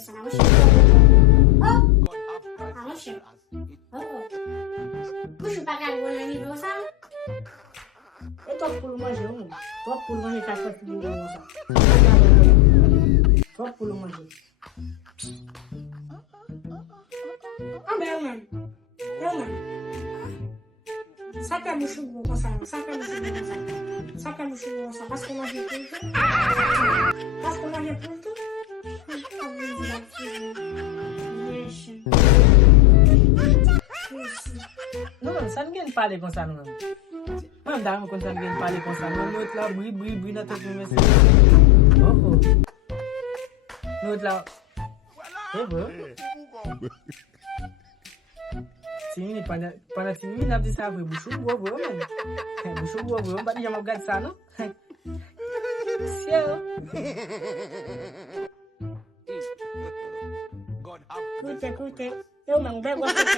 ça. Oh! Ah, mon chien. Oh, oh. Moi, je suis pas capable de niveau ça. Et toi pour le manger, toi pour le manger, t'as fait plus de ça. Toi pour le manger. Ah, ben, man. Ça fait mon chou comme ça. Ça fait mon chou comme ça. Ça fait mon chou comme ça. Parce qu'on mange pour le tout. Parce qu'on mange pour le tout. Non, ça ne vient pas aller comme ça, non. Même dame, quand ça ne vient pas aller comme ça, non, l'autre là, brille, dans tête de monsieur. Oh, oh. L'autre là. Eh bon. Tinini, pendant tinini, il a dit ça après bouchou, bois, même. Bouchou, bois, on va dire, je regarde ça, non? Ciao. Écoutez. Eu não vai gostar de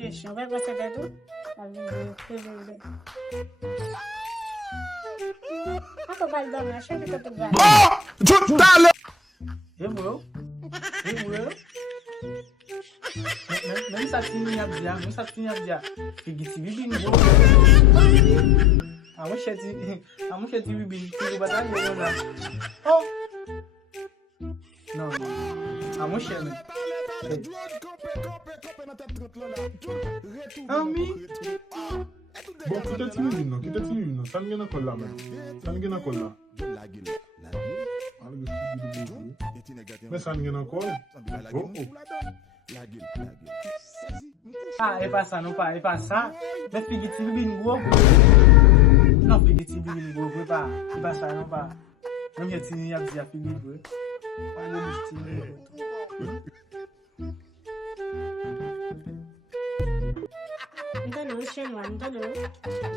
gente, não vai gostar de tudo. Aku balik na siya dito to guys. Bro. Même ça finit à bien. Figiti bibi ni bo. Amu sheti bibi ni ba ta ni ba. Oh. Non. Amu sheti. Ami. Bon, kita tinini no. San gena kolla man. Mais san gena kolla. Oh. Ah, é passar, não pá, é passar. Mas figiti bibi ni bo. Non, figiti bibi ni bo, pas. É passar, não pá. Não me tinha a figiti. Olha o destino. Entendeu? Chama, entendeu?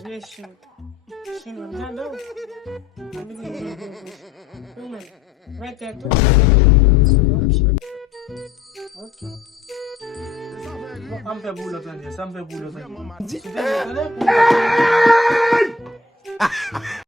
Deixa. Chama, entendeu? Vai ter tudo. Ok. Ça me fait boulot, ça me fait boulot.